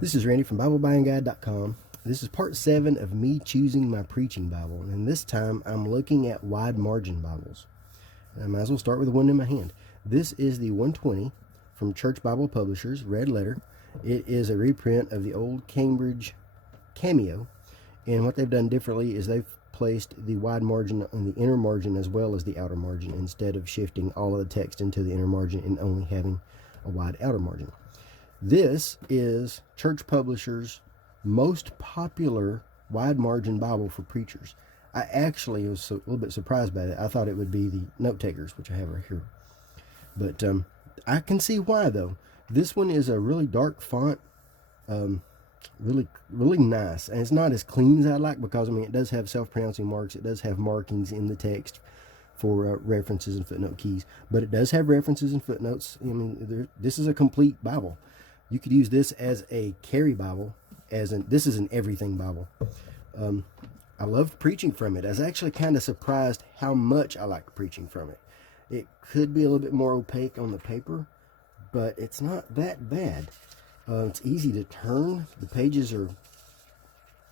This is Randy from BibleBuyingGuide.com. This is part 7 of me choosing my preaching Bible, and this time I'm looking at wide margin Bibles. I might as well start with the one in my hand. This is the 120 from Church Bible Publishers, red letter. It is a reprint of the old Cambridge Cameo, and what they've done differently is they've placed the wide margin on the inner margin as well as the outer margin, instead of shifting all of the text into the inner margin and only having a wide outer margin. This is Church Publishers' most popular wide margin Bible for preachers. I actually was a little bit surprised by that. I thought it would be the Notetakers, which I have right here. But I can see why, though. This one is a really dark font, really nice. And it's not as clean as I like because, I mean, it does have self-pronouncing marks. It does have markings in the text for references and footnote keys. But it does have references and footnotes. I mean, this is a complete Bible. You could use this as a carry Bible, this is an everything Bible. I love preaching from it. I was actually kind of surprised how much I like preaching from it. It could be a little bit more opaque on the paper, but it's not that bad. It's easy to turn. The pages are,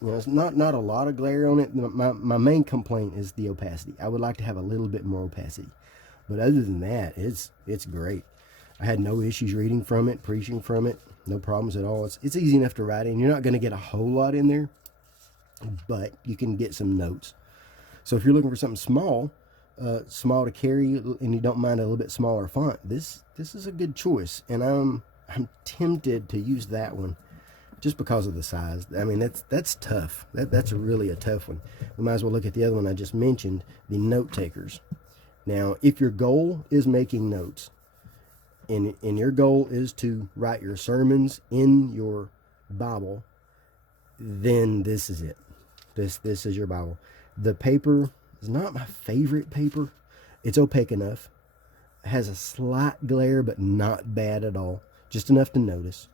it's not a lot of glare on it. My main complaint is the opacity. I would like to have a little bit more opacity, but other than that, it's great. I had no issues reading from it, preaching from it, no problems at all. It's easy enough to write in. You're not going to get a whole lot in there, but you can get some notes. So if you're looking for something small to carry, and you don't mind a little bit smaller font, this is a good choice. And I'm tempted to use that one just because of the size. I mean, that's tough. That's really a tough one. We might as well look at the other one I just mentioned, the Notetakers. Now, if your goal is making notes, and your goal is to write your sermons in your Bible, then this is it. This is your Bible. The paper is not my favorite paper. It's opaque enough. It has a slight glare, but not bad at all. Just enough to notice.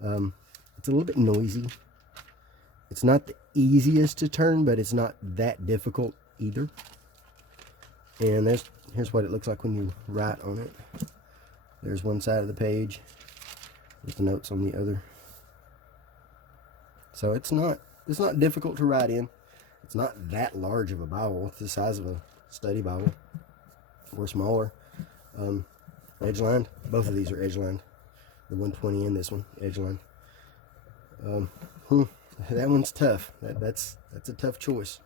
It's a little bit noisy. It's not the easiest to turn, but it's not that difficult either. And here's what it looks like when you write on it. There's one side of the page with the notes on the other. So it's not difficult to write in. It's not that large of a Bible. It's the size of a study Bible or smaller. Edge-lined. Both of these are edge-lined. The 120 and this one, edge-lined. That one's tough. That's a tough choice.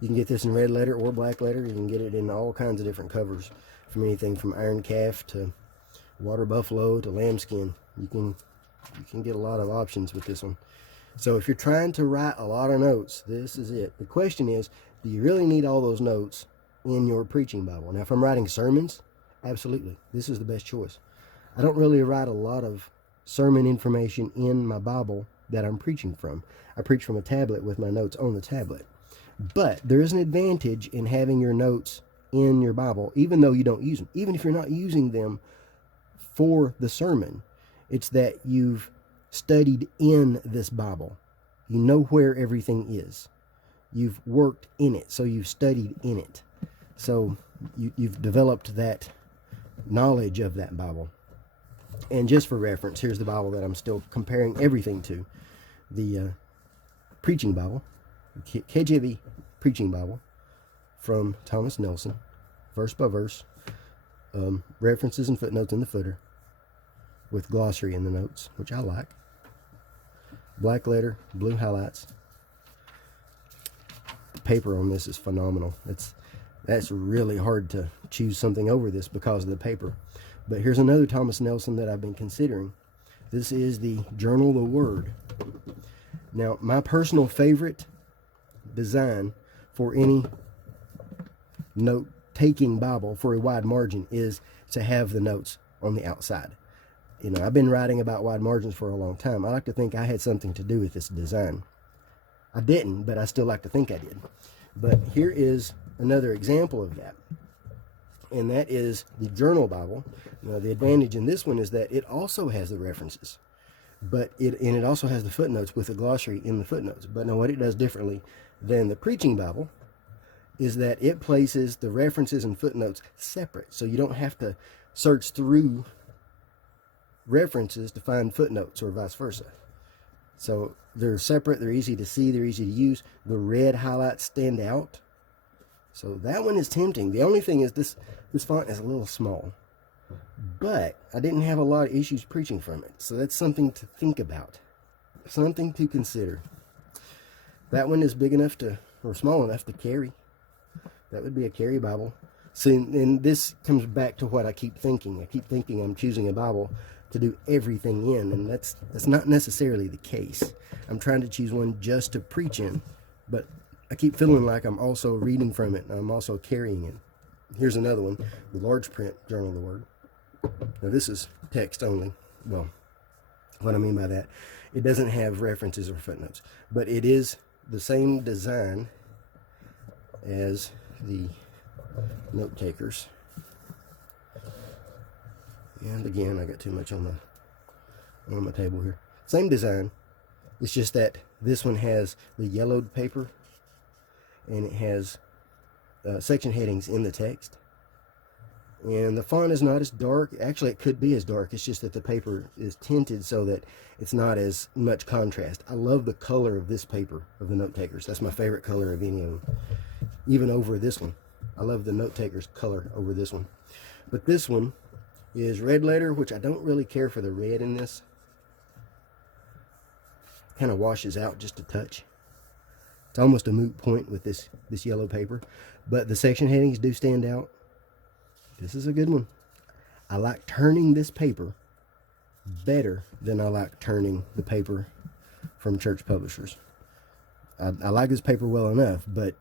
You can get this in red letter or black letter. You can get it in all kinds of different covers, from anything from iron calf to water buffalo to lambskin. You can get a lot of options with this one. So if you're trying to write a lot of notes, this is it. The question is, do you really need all those notes in your preaching Bible? Now, if I'm writing sermons, absolutely, this is the best choice. I don't really write a lot of sermon information in my Bible that I'm preaching from. I preach from a tablet with my notes on the tablet. But there is an advantage in having your notes in your Bible, even though you don't use them. Even if you're not using them for the sermon, it's that you've studied in this Bible. You know where everything is. You've worked in it, so you've studied in it. So you've developed that knowledge of that Bible. And just for reference, here's the Bible that I'm still comparing everything to. The preaching Bible, KJV preaching Bible from Thomas Nelson, verse by verse, references and footnotes in the footer, with glossary in the notes, which I like. Black letter, blue highlights. The paper on this is phenomenal. That's really hard to choose something over this because of the paper. But here's another Thomas Nelson that I've been considering. This is the Journal the Word. Now, my personal favorite design for any note-taking Bible for a wide margin is to have the notes on the outside. I've been writing about wide margins for a long time. I like to think I had something to do with this design. I didn't, but I still like to think I did. But here is another example of that. And that is the Journal Bible. Now, the advantage in this one is that it also has the references. But it also has the footnotes with the glossary in the footnotes. But now what it does differently than the preaching Bible is that it places the references and footnotes separate. So you don't have to search through references to find footnotes or vice versa. So they're separate, they're easy to see, they're easy to use. The red highlights stand out. So that one is tempting. The only thing is this font is a little small. But I didn't have a lot of issues preaching from it. So that's something to think about. Something to consider. That one is big enough to, or small enough to carry. That would be a carry Bible. So, and this comes back to what I keep thinking. I keep thinking I'm choosing a Bible to do everything in, and that's not necessarily the case. I'm trying to choose one just to preach in, but I keep feeling like I'm also reading from it, and I'm also carrying it. Here's another one, the large print Journal of the Word. Now this is text only. Well, what I mean by that, it doesn't have references or footnotes, but it is the same design as the Notetakers. And again, I got too much on my table here. Same design. It's just that this one has the yellowed paper, and it has section headings in the text. And the font is not as dark. Actually, it could be as dark. It's just that the paper is tinted so that it's not as much contrast. I love the color of this paper, of the Notetakers. That's my favorite color of any of them. Even over this one. I love the Notetakers color over this one. But this one is red letter, which I don't really care for the red in this. Kind of washes out just a touch. It's almost a moot point with this yellow paper. But the section headings do stand out. This is a good one. I like turning this paper better than I like turning the paper from church publishers. I like this paper well enough, but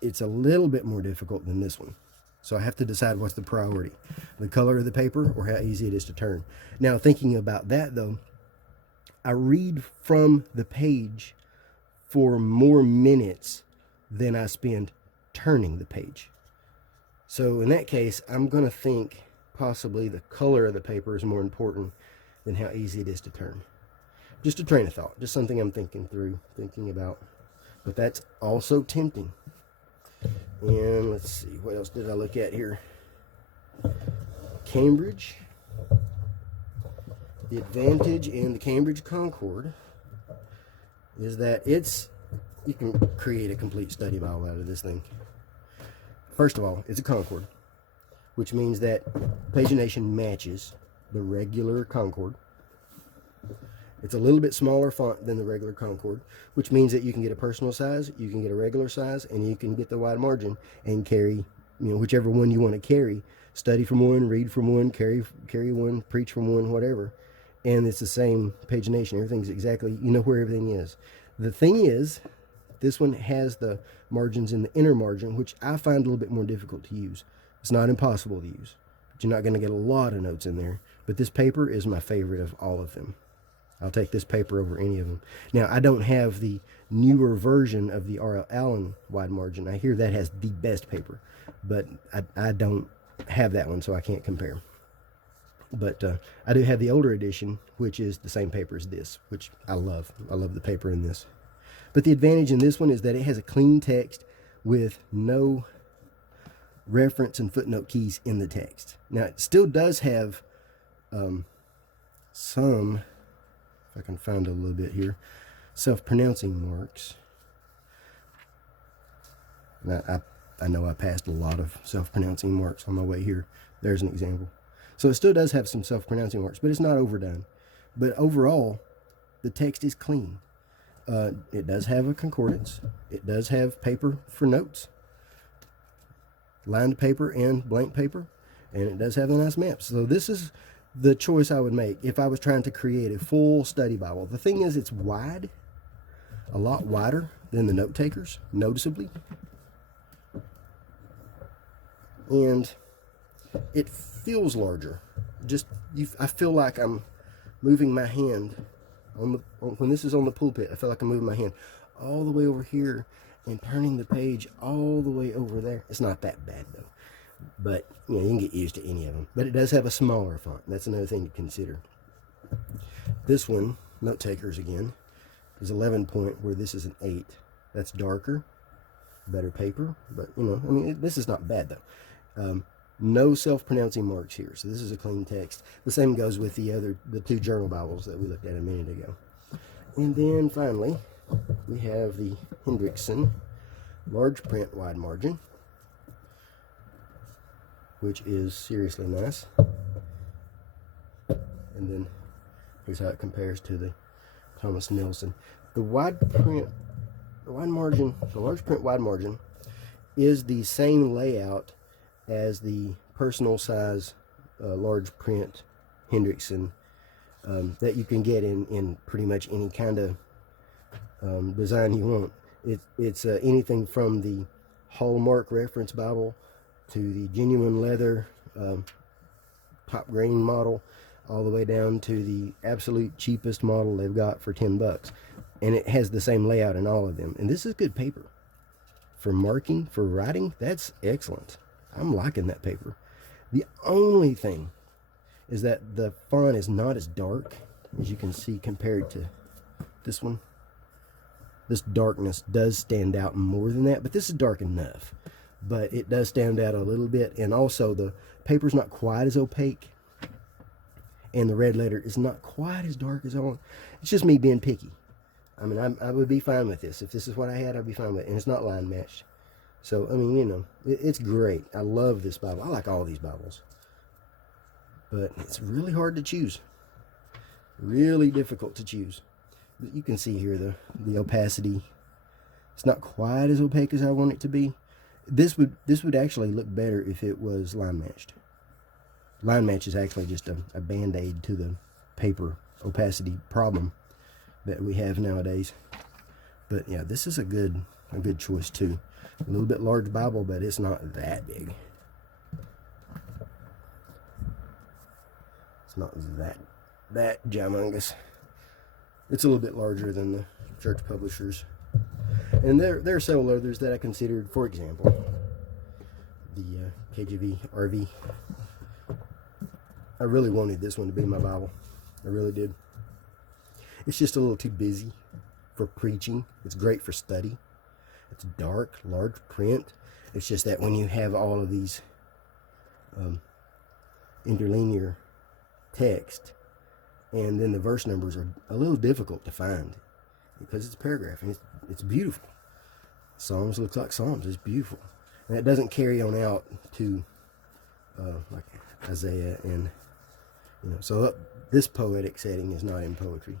it's a little bit more difficult than this one. So I have to decide what's the priority, the color of the paper or how easy it is to turn. Now, thinking about that though, I read from the page for more minutes than I spend turning the page. So in that case, I'm going to think possibly the color of the paper is more important than how easy it is to turn. Just a train of thought, just something I'm thinking about. But that's also tempting. And let's see, what else did I look at here? Cambridge. The advantage in the Cambridge Concord is that you can create a complete study Bible out of this thing. First of all, it's a Concord, which means that pagination matches the regular Concord. It's a little bit smaller font than the regular Concord, which means that you can get a personal size, you can get a regular size, and you can get the wide margin and carry, whichever one you want to carry. Study from one, read from one, carry one, preach from one, whatever. And it's the same pagination. Everything's exactly, you know where everything is. The thing is, this one has the margins in the inner margin, which I find a little bit more difficult to use. It's not impossible to use, but you're not going to get a lot of notes in there. But this paper is my favorite of all of them. I'll take this paper over any of them. Now, I don't have the newer version of the R.L. Allen wide margin. I hear that has the best paper, but I don't have that one, so I can't compare. But I do have the older edition, which is the same paper as this, which I love. I love the paper in this. But the advantage in this one is that it has a clean text with no reference and footnote keys in the text. Now, it still does have some, if I can find a little bit here, self-pronouncing marks. Now, I know I passed a lot of self-pronouncing marks on my way here. There's an example. So it still does have some self-pronouncing marks, but it's not overdone. But overall, the text is clean. It does have a concordance. It does have paper for notes, lined paper and blank paper, and it does have a nice map. So this is the choice I would make if I was trying to create a full study Bible. The thing is, it's wide, a lot wider than the Notetakers, noticeably. And it feels larger. I feel like I'm moving my hand when this is on the pulpit. I feel like I'm moving my hand all the way over here and turning the page all the way over there. It's not that bad though, but you can get used to any of them. But it does have a smaller font. That's another thing to consider. This one, Notetakers again, is 11 point, where this is an 8. That's darker, better paper, but this is not bad though. No self-pronouncing marks here, so this is a clean text. The same goes with the two journal Bibles that we looked at a minute ago. And then finally, we have the Hendrickson large print wide margin, which is seriously nice. And then here's how it compares to the Thomas Nelson. The large print wide margin is the same layout as the personal size large print Hendrickson that you can get in pretty much any kind of design you want. It's anything from the Hallmark reference Bible to the genuine leather top grain model, all the way down to the absolute cheapest model they've got for $10. And it has the same layout in all of them. And this is good paper. For marking, for writing, that's excellent. I'm liking that paper. The only thing is that the font is not as dark as you can see compared to this one. This darkness does stand out more than that, but this is dark enough. But it does stand out a little bit, and also the paper's not quite as opaque, and the red letter is not quite as dark as I want. It's just me being picky. I mean, I would be fine with this. If this is what I had, I'd be fine with it. And it's not line matched. So, I mean, you know, it's great. I love this Bible. I like all these Bibles. But it's really hard to choose. Really difficult to choose. But you can see here the opacity. It's not quite as opaque as I want it to be. This would actually look better if it was line matched. Line match is actually just a band-aid to the paper opacity problem that we have nowadays. But yeah, this is a good choice too. A little bit large Bible, but it's not that big. It's not that humongous. It's a little bit larger than the church publishers. And there are several others that I considered. For example, the KJV RV. I really wanted this one to be my Bible. I really did. It's just a little too busy for preaching. It's great for study. It's dark, large print. It's just that when you have all of these interlinear text, and then the verse numbers are a little difficult to find because it's a paragraph and it's beautiful. Psalms looks like Psalms. It's beautiful, and it doesn't carry on out to like Isaiah and So this poetic setting is not in poetry,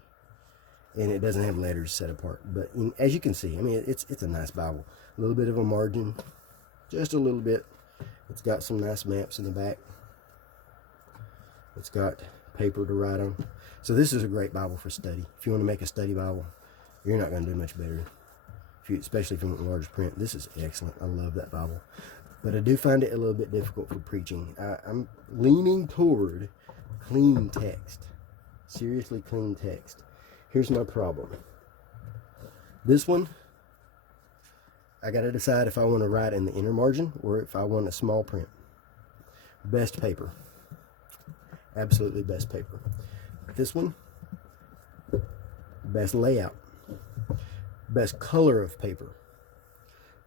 and it doesn't have letters set apart. But as you can see, I mean, it's a nice Bible. A little bit of a margin, just a little bit. It's got some nice maps in the back. It's got paper to write on. So this is a great Bible for study. If you want to make a study Bible, you're not going to do much better. Especially if you want large print. This is excellent. I love that Bible. But I do find it a little bit difficult for preaching. I'm leaning toward clean text. Seriously clean text. Here's my problem. This one, I got to decide if I want to write in the inner margin or if I want a small print. Best paper. Absolutely best paper. This one, best layout. Best color of paper.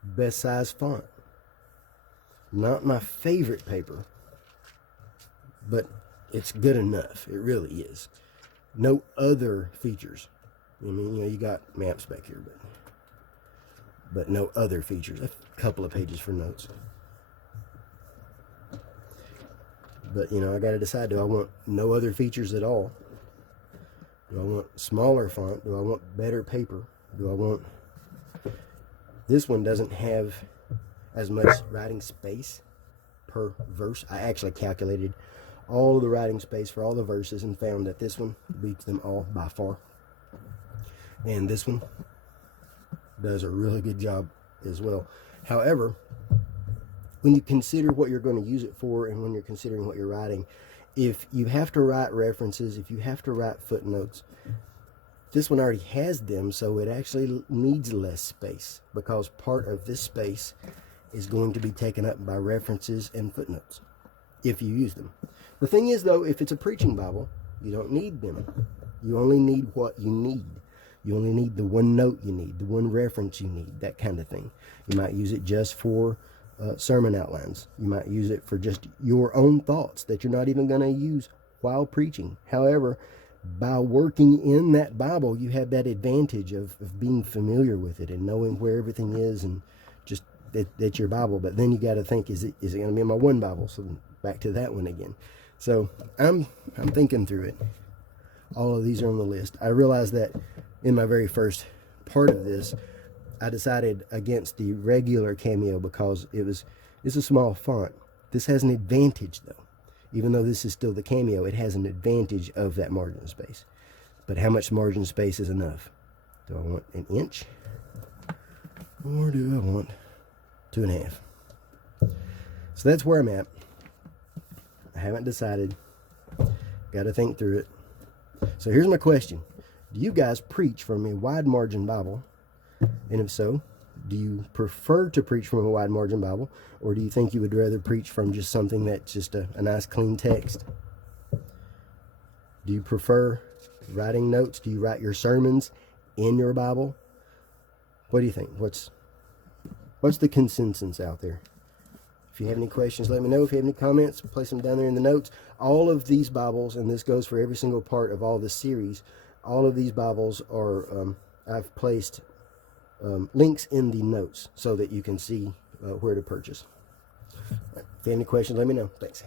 Best size font. Not my favorite paper, but it's good enough. It really is. No other features. I mean, you got maps back here, but no other features. A couple of pages for notes. But, I got to decide, do I want no other features at all? Do I want smaller font? Do I want better paper? Do I want... This one doesn't have as much writing space per verse. I actually calculated all of the writing space for all the verses and found that this one beats them all by far. And this one does a really good job as well. However, when you consider what you're going to use it for and when you're considering what you're writing, if you have to write references, if you have to write footnotes, this one already has them, so it actually needs less space because part of this space is going to be taken up by references and footnotes if you use them. The thing is, though, if it's a preaching Bible, you don't need them. You only need what you need. You only need the one note you need, the one reference you need, that kind of thing. You might use it just for sermon outlines. You might use it for just your own thoughts that you're not even going to use while preaching. However, by working in that Bible, you have that advantage of being familiar with it and knowing where everything is, and just that's your Bible. But then you got to think, is it going to be in my one Bible? So back to that one again. So I'm thinking through it. All of these are on the list. I realized that in my very first part of this, I decided against the regular Cameo because it's a small font. This has an advantage though. Even though this is still the Cameo, it has an advantage of that margin space. But how much margin space is enough? Do I want an inch? Or do I want 2.5? So that's where I'm at. I haven't decided. Got to think through it. So here's my question. Do you guys preach from a wide margin Bible? And if so, do you prefer to preach from a wide margin Bible, or do you think you would rather preach from just something that's just a nice clean text? Do you prefer writing notes? Do you write your sermons in your Bible? What do you think? What's the consensus out there? If you have any questions, let me know. If you have any comments, place them down there in the notes. All of these Bibles, and this goes for every single part of all this series, all of these Bibles are, I've placed links in the notes so that you can see where to purchase. If you have any questions, let me know. Thanks.